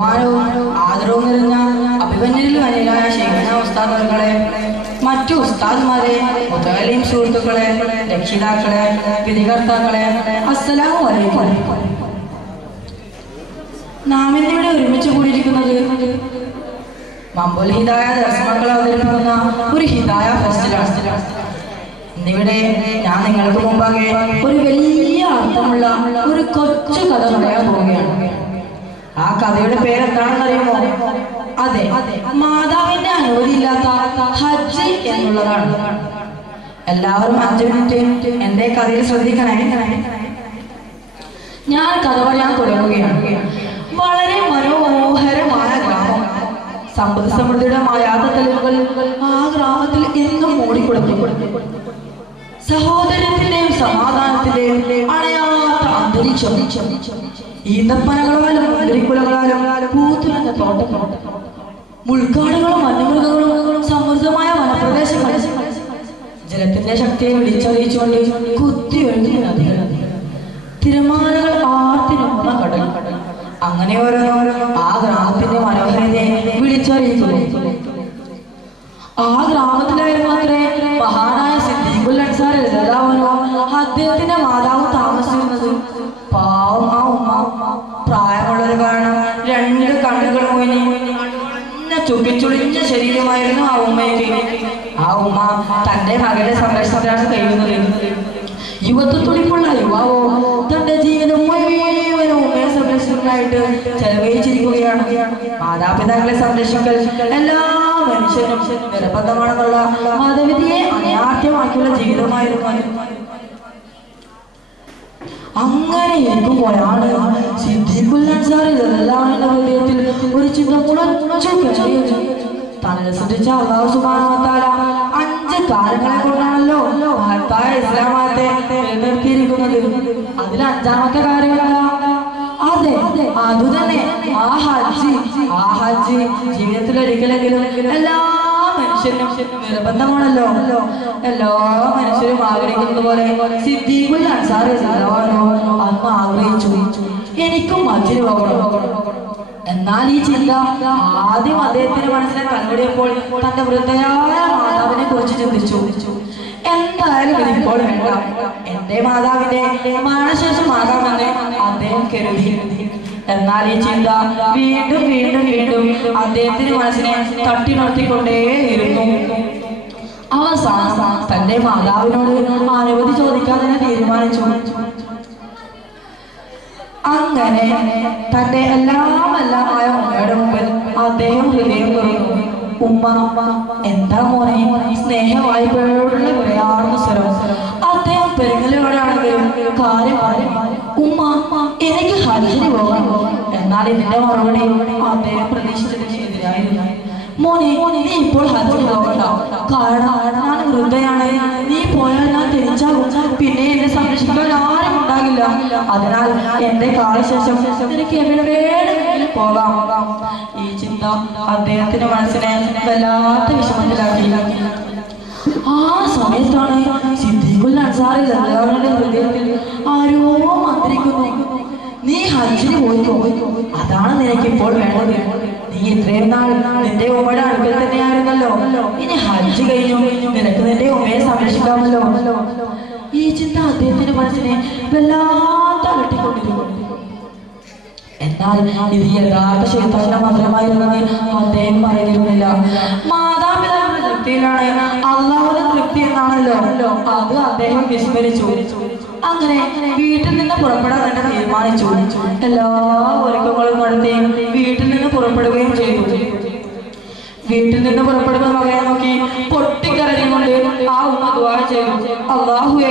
ബഹുമാനവും ആദരവും നിറഞ്ഞ അഭിമന്യരിൽ അനിലായ ശേഖന ഉസ്താദുകളെ മറ്റു ഉസ്താദ്മാരെ മുതലീം സുഹൃത്തുക്കളെ രക്ഷിതാക്കളെ വിധികർത്താക്കളെ അസ്സലാമു അലൈക്കും. നാം ഇന്നിവിടെ ഒരുമിച്ച് കൂടിയിരിക്കുന്നത് മമ്പുൽ ഹിദായ ദർശനങ്ങൾ അവതരിപ്പിക്കുന്ന ഒരു ഹിതായ ഫെസ്റ്റിലാണ്. ഇന്നിവിടെ ഞാൻ നിങ്ങൾക്ക് മുമ്പാകെ ഒരു വലിയ അർത്ഥമുള്ള ഒരു കൊച്ചു കഥ പറയാൻ പോവുകയാണ്. ആ കഥയുടെ പേരെന്താണെന്ന് അറിയുമോ അതെ മാതാവിന്റെ അനുമതിയില്ലാത്ത ഹജ്ജ് എന്നുള്ളതാണ്. എല്ലാവരും അഞ്ചു മിനിറ്റ് എന്റെ കഥയിൽ ശ്രദ്ധിക്കണേ. ഞാൻ കഥ പറയാൻ തുടങ്ങുകയാണ്. വളരെ മനോമനോഹരമായ ഗ്രാമം. സമ്പദ് സമൃദ്ധിയുടെ മായാത്ത തെളിവുകൾ ആ ഗ്രാമത്തിൽ എന്നും മൂടിക്കൊടുക്കും സഹോദരത്തിന്റെയും സമാധാനത്തിന്റെയും അണയാത്ത അന്തരീക്ഷം. ഈന്തപ്പനകളാലും മുന്തിരിക്കുലകളാലും പൂത്തുലഞ്ഞ തോട്ടം. മുൾക്കാടുകളും വന്യമൃഗങ്ങളും സമൃദ്ധമായ വനപ്രദേശങ്ങൾ. ജലത്തിന്റെ ശക്തിയെ വിളിച്ചറിയിച്ചുകൊണ്ട് കുത്തി ഒഴുകുന്ന നദികൾ. തിരമാലകൾ ആർത്തിരമുന്ന കടൽ. അങ്ങനെ ഓരോ ആ ഗ്രാമത്തിന്റെ മനോഹരതയെ വിളിച്ചറിയിക്കുന്നു. ആ ഗ്രാമത്തിലായിരുന്നു അത്രേ മഹാനായ സിദ്ദീഖുൽ അൻസാർ റളിയല്ലാഹു അദ്ദേഹത്തിന്റെ മാതാവ് ചുക്കിച്ചുളിഞ്ഞ ശരീരമായിരുന്നു ആ ഉമ്മയ്ക്ക്. ആ ഉമ്മ തന്റെ മകന്റെ സംരക്ഷണത്തിലാണ് കഴിയുന്നത്. യുവത്വത്തുടിപ്പുള്ള യുവാവോ തന്റെ ജീവിതം മുഴുവനും ഉമ്മയെ സംരക്ഷിക്കാനായിട്ട് ചെലവഴിച്ചിരിക്കുകയാണ്. മാതാപിതാക്കളെ സംരക്ഷിക്കൽ എല്ലാ മനുഷ്യനും നിർബന്ധമാണെന്നുള്ള മതവിധിയെ അനാഥ്യമാക്കിയുള്ള ജീവിതമായിരുന്നു. അങ്ങനെ ഇരിക്കുമ്പോഴാണ് ഹൃദയത്തിൽ ഒരു ചിന്ത അഞ്ച് കാര്യങ്ങളെ കൊണ്ടാണല്ലോ മഹത്തായ അതിൽ അഞ്ചാമത്തെ കാര്യം അതെ അതുതന്നെ ആ ഹജ്ജ് എല്ലാ മനുഷ്യനും നിർബന്ധമാണല്ലോ. എല്ലാ മനുഷ്യരും ആഗ്രഹിക്കുന്നത് പോലെ സിദ്ദീഖുൽ അൻസാറി അന്ന് ആഗ്രഹിച്ചു. എനിക്കും മജ്ജിന് പോകണം എന്നാൽ ഈ ചിന്ത ആദ്യം അദ്ദേഹത്തിന്റെ മനസ്സിനെ കണ്ടുപിടിയപ്പോൾ തന്റെ വൃദ്ധയായ മാതാവിനെ കുറിച്ച് ചിന്തിച്ചു. എന്തായാലും ഇതിപ്പോൾ വേണ്ട. എന്റെ മാതാവിന്റെ മരണശേഷം ആകാമെന്ന് അദ്ദേഹം കരുതി. എന്നാൽ ഈ ചിന്ത വീണ്ടും വീണ്ടും വീണ്ടും അദ്ദേഹത്തിന്റെ മനസ്സിനെ തട്ടിണർത്തിക്കൊണ്ടേയിരുന്നു അവസാനം തന്റെ മാതാവിനോട് അനുമതി ചോദിക്കാൻ തന്നെ തീരുമാനിച്ചു. അങ്ങനെ തന്റെ എല്ലാം എല്ലാം ആയ ഉമ്മയുടെ മുമ്പിൽ അദ്ദേഹം ഹൃദയം തുറന്നു ഉമ്മ എന്താ മോനെ സ്നേഹവായ്പയോടുള്ള വിളയാർന്ന സ്വരം. അദ്ദേഹം പെരുങ്ങലോടാണെങ്കിലും കാര്യം പറഞ്ഞു ഉമ്മ എനിക്ക് ഹജ്ജിന് പോകണം എന്നാൽ ഇതിന്റെ മറുപടി അദ്ദേഹം പ്രതീക്ഷിച്ചതിന് മോനെ നീ ഇപ്പോൾ ഹജ്ജിന് പോകണ്ട കാരണം ഞാൻ വൃദ്ധയാണ്. നീ പോയാൽ ഞാൻ തിരിച്ചാകും പിന്നെ എന്നെ സംരക്ഷിക്കാൻ ആരും ഉണ്ടാകില്ല. അതിനാൽ എന്റെ കാലശേഷം എനിക്ക് എവിടെ വേണമെങ്കിലും പോകാം. ഈ ചിന്ത അദ്ദേഹത്തിന്റെ മനസ്സിനെ വല്ലാത്ത വിഷമത്തിലാക്കി. സമയത്താണ് സിദ്ദീഖുൽ അൻസാറി ആരോ മന്ത്രിക്കുന്നു. നീ ഹജ്ജിന് പോയിക്കോ. അതാണ് നിനക്ക് ഇപ്പോൾ വേണ്ടത്. നീ ഇത്രയും നാൾ നിന്റെ ഉമ്മയുടെ അടുക്കൽ തന്നെയായിരുന്നല്ലോ. ഇനി ഹജ്ജ് കഴിഞ്ഞു നിനക്ക് നിന്റെ ഉമ്മയെ സംരക്ഷിക്കാമല്ലോ. ഈ ചിന്ത അദ്ദേഹത്തിന്റെ മനസ്സിനെ വല്ലാത്ത എന്നാൽ ഇത് യഥാർത്ഥ ശൈത്താന്റെ മാത്രമായിരുന്നത് അദ്ദേഹം പറയുന്നില്ല മാതാപിതാക്കളുടെ തൃപ്തിയിലാണ് അള്ളാഹുടെ തൃപ്തി എന്നാണല്ലോ അത് അദ്ദേഹം വിസ്മരിച്ചു. അങ്ങനെ വീട്ടിൽ നിന്ന് പുറപ്പെടാൻ തന്നെ തീരുമാനിച്ചു. എല്ലാ ഒരുക്കങ്ങളും നടത്തി വീട്ടിൽ നിന്ന് പുറപ്പെടുകയും ചെയ്തു. വീട്ടിൽ നിന്ന് പുറപ്പെടുന്ന മകനെ നോക്കി പൊട്ടിക്കരഞ്ഞുകൊണ്ട് ആ ഉമ്മ ദുആ ചെയ്യും. അള്ളാഹുവേ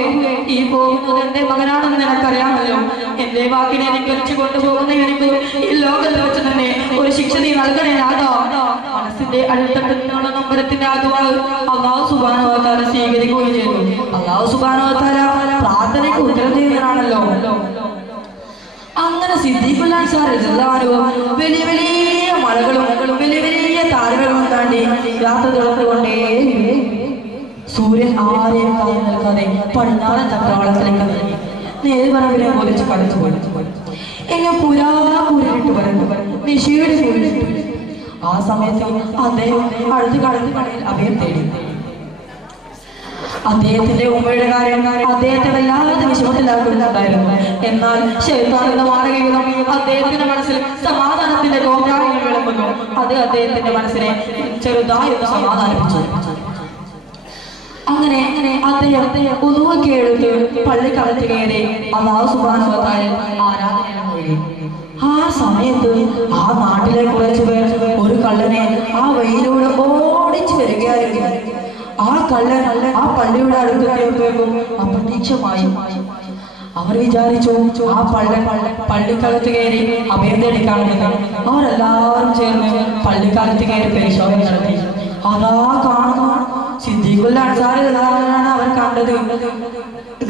ഈ പോകുന്നത് എന്റെ മകനാണെന്ന് നിനക്കറിയാമല്ലോ. എന്റെ വാക്കിനെ ധിക്കരിച്ചു കൊണ്ടുപോകുന്ന എനിക്ക് ഈ ലോകത്തിൽ വെച്ച് തന്നെ ഒരു ശിക്ഷ നീ നൽകണേ നാഥോ. മനസ്സിന്റെ അടിത്തട്ടിൽ നിന്നുള്ള നമ്പരത്തിന്റെ ദുആ. അള്ളാഹു സുബാനോത്താര സ്വീകരിക്കുകയും ചെയ്തു. അള്ളാഹു സുബാനോത്താര പ്രാർത്ഥനയ്ക്ക് ഉത്തരം ചെയ്യുന്നതാണല്ലോ അങ്ങനെ സിദ്ദീഖുൽ അൻസാർ റളിയല്ലാഹു വലിയ വലിയ മലകളും വലിയ വലിയ താരകളും താണ്ടി യാത്ര തുടർന്നുകൊണ്ടേ സൂര്യൻ ആരെയും നിൽക്കാതെ പടിഞ്ഞാറൻ ചക്രവാളത്തിലേക്ക് പറമ്പിനെ പോലിച്ച് കടച്ചു പോയി. എങ്ങനെ പുരാ കൂരിട്ട് കൂടെ ആ സമയത്ത് അദ്ദേഹം അടുത്ത് കടന്നു കടയിൽ അഭയം തേടി. അദ്ദേഹത്തിന്റെ ഉമ്മയുടെ കാര്യം അദ്ദേഹത്തെ വല്ലാതെ വിഷമത്തിലാക്കുന്നുണ്ടായിരുന്നു എന്നാൽ ശൈത്താൻ എന്ന മാരകീയം അദ്ദേഹത്തിന്റെ മനസ്സിൽ സമാധാനത്തിന്റെ ഗോപ്രായങ്ങൾ വിളമ്പുന്നു. അത് അദ്ദേഹത്തിന്റെ മനസ്സിനെ ചെറുതായി സമാധാനിപ്പിച്ചു. അങ്ങനെ അദ്ദേഹം കേൾക്കുക പള്ളി പള്ളിക്കകത്ത് കയറി അള്ളാഹു സുബാനുവത്തായ ആരാധനയിൽ മുഴുകി ആ സമയത്ത് ആ നാട്ടിലെ കുറച്ച് പേർ ഒരു കള്ളനെ ആ വഴിയിലൂടെ ഓടിച്ചു വരികയായിരുന്നു. ആ കള്ളൻ ആ പള്ളിയുടെ അടുത്തെത്തിയപ്പോഴേക്കും അപ്രതീക്ഷമായി അവർ വിചാരിച്ചു ആ പള്ളി പള്ളി പള്ളിക്കകത്ത് കയറി അഭയം അവരെല്ലാവരും ചേർന്ന് പള്ളിക്കകത്ത് കയറി പരിശോധന നടത്തി. അതാ കാണുന്നു സിദ്ദീഖുൽ അൻസാറിലാണ് അവൻ കണ്ടത്.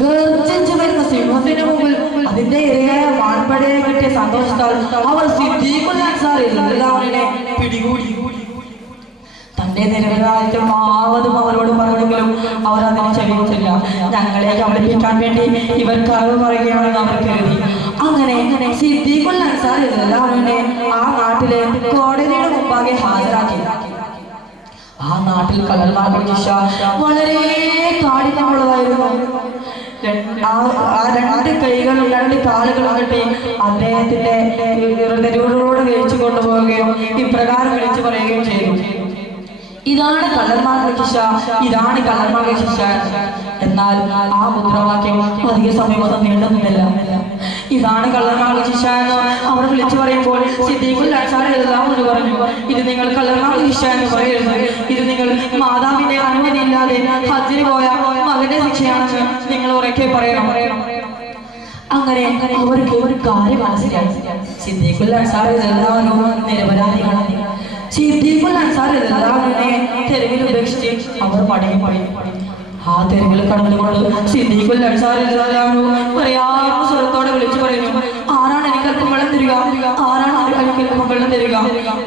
ഗർജിച്ചു വരുന്ന സിംഹത്തിന് മുമ്പിൽ അതിന്റെ ഇരയായ വാൺപടയെ കിട്ടിയ സന്തോഷത്താൽ അവർ സിദ്ദീഖുൽ അൻസാറിനെ പിടികൂടി. തന്റെ നിരപരാധിത്വം ആവതും അവരോട് പറഞ്ഞെങ്കിലും അവർ അതിനെ ചെവിയിച്ചില്ല ഞങ്ങളെ കബളിപ്പിക്കാൻ വേണ്ടി ഇവർ കറവ് പറയുകയാണെന്ന് അവർ കരുതി. അങ്ങനെ സിദ്ദീഖുൽ അൻസാർ എല്ലാവരുടെ ആ നാട്ടിലെ കോടതിയുടെ മുമ്പാകെ ഹാജരാക്കി. ആ നാട്ടിൽ കള്ളന്മാരുടെ ദിശ വളരെ കാഠിന്യമുള്ളതായിരുന്നു ആ- രണ്ട് കൈകളും രണ്ട് കാലുകളും കെട്ടി അദ്ദേഹത്തിന്റെ നെരുവിലൂടെ കഴിച്ചു കൊണ്ടുപോവുകയും ഇപ്രകാരം വിളിച്ചു പറയുകയും ചെയ്തു. ഇതാണ് കള്ളന്മാരുടെ ഇതാണ് കള്ളന്മാരുടെ എന്നാൽ ആ മുദ്രാവാക്യം അധിക സമയമൊന്നും നീണ്ടുന്നില്ല ഇതാണ് കള്ളന്മാരുടെ സിദ്ദീഖുൽ എല്ലാം എന്ന് പറഞ്ഞു ഇത് നിങ്ങൾ കള്ളന്മാരുടെ ഇഷ എന്ന് പറയുന്നു. ഇത് നിങ്ങൾ മാതാവിന്റെ അനുമതിയില്ലാതെ ഹജ്ജിന് പോയ മകന്റെ ശിക്ഷയാണെന്ന് നിങ്ങൾ ഉറക്കെ പറയണം. അങ്ങനെ അവർക്ക് ഒരു കാര്യം മനസ്സിലായി. സിദ്ദീഖുൽ എല്ലാവരും നിരപരാധികളാണ് സിദ്ദീഖുൽ എല്ലാവരുടെ തെരുവിൽ ഉപേക്ഷിച്ച് അവർ മടങ്ങി പോയി ആ തെരുവിൽ കടന്നുകൊണ്ട് സിദ്ദീഖുൽ അൻസാരി എല്ലാവരും സ്വരത്തോടെ വിളിച്ചു പറയുന്നു ആരാണ് എനിക്ക് അല്പം വെള്ളം തരിക ആരാണ് എനിക്ക്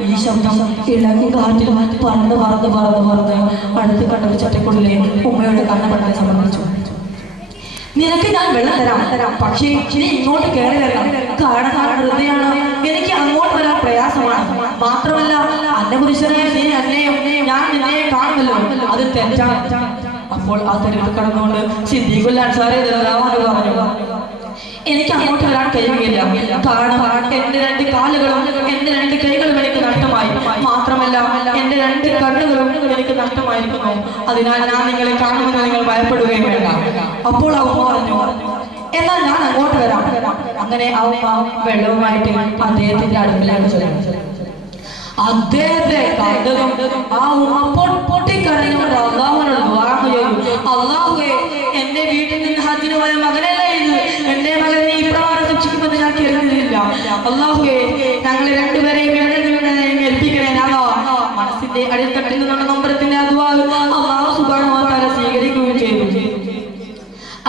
ഈ ശബ്ദം ഇളകി കാറ്റിൽ പറന്ന് പറന്ന് പറന്ന് പറന്ന് അടുത്ത് കണ്ടൊരു ചട്ടക്കുള്ളിലെ ഉമ്മയുടെ കണ്ണപ്പെട്ടെ സമർപ്പിച്ചു നിനക്ക് ഞാൻ വെള്ളം തരാം. തരാം പക്ഷേ നീ ഇങ്ങോട്ട് കയറി വരാം കാരണം ഹൃദയമാണ് എനിക്ക് അങ്ങോട്ട് വരാൻ പ്രയാസമാണ്. മാത്രമല്ല അന്നപുരുഷനെ നീ എന്നെയും ഞാൻ നിന്നെ കാണുമല്ലോ. അത് തെറ്റാണ്. അപ്പോൾ ആ തെരുവ് കടന്നുകൊണ്ട് സിദ്ദീഖുൽ സാറേ റളിയല്ലാഹു പറഞ്ഞു. എനിക്ക് അങ്ങോട്ട് വരാൻ കഴിയുകയില്ല. കാരണം എന്റെ രണ്ട് കാലുകളും എന്റെ രണ്ട് കൈകളും എനിക്ക് നഷ്ടമായി. മാത്രമല്ല എന്റെ രണ്ട് കണ്ണുകളും എനിക്ക് നഷ്ടമായിരിക്കുന്നു. അതിനാൽ ഞാൻ നിങ്ങളെ കാണുമെന്ന് നിങ്ങൾ ഭയപ്പെടുകയും വേണ്ട. അപ്പോൾ പറഞ്ഞു എന്നാൽ ഞാൻ അങ്ങോട്ട് വരാം. അങ്ങനെ വെള്ളവുമായിട്ട് അദ്ദേഹത്തിന്റെ അടുപ്പിലാണ് ചോദിച്ചത് അദ്ദേഹത്തെ കണ്ടതും ആ ഉമ്മ പൊ- പൊട്ടിക്കരഞ്ഞുകൊണ്ട് അള്ളാഹുവിനോട് ദുആ ചെയ്തു അള്ളാഹുവേ എന്റെ വീട്ടിൽ നിന്ന് ഹജ്ജിന് പോയ മകനല്ല ഇത് എന്റെ മകനെ ഇപ്രകാരം ശിക്ഷിക്കുമെന്ന് ഞാൻ കരുതുന്നില്ല അള്ളാഹുവേ ഞങ്ങൾ രണ്ടുപേരെയും ഇവിടെ നിന്ന് ഏൽപ്പിക്കണേ ഞാനോ മനസ്സിന്റെ അടിത്തട്ടിൽ നിന്നുള്ള നമ്പരത്തിന്റെ അള്ളാഹു സുബാന സ്വീകരിക്കുകയും ചെയ്തു.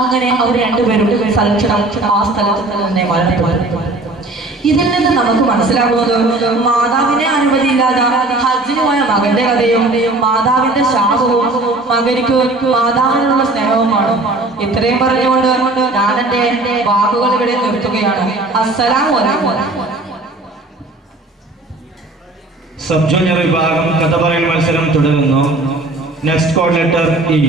അങ്ങനെ അവർ രണ്ടുപേരും സൽക്ഷണം ആ സ്ഥലത്ത് തന്നെ മരണപ്പെട്ടു ഇതിൽ നിന്ന് നമുക്ക് മനസ്സിലാകുന്നത് മാതാവിനെ അനുമതിയില്ലാതെ ഹജ്ജിന് പോയ മകന്റെ കഥയും മാതാവിന്റെ ശാപവും മകനിക്ക് മാതാവിനുള്ള സ്നേഹവുമാണ്. ഇത്രയും പറഞ്ഞുകൊണ്ട് ഞാൻ എന്റെ വാക്കുകൾ ഇവിടെ നിർത്തുകയാണ്. അസ്സലാമു അലൈക്കും. സബ് ജൂനിയർ വിഭാഗം കഥ പറയൽ മത്സരം തുടരുന്നു. Next coordinator E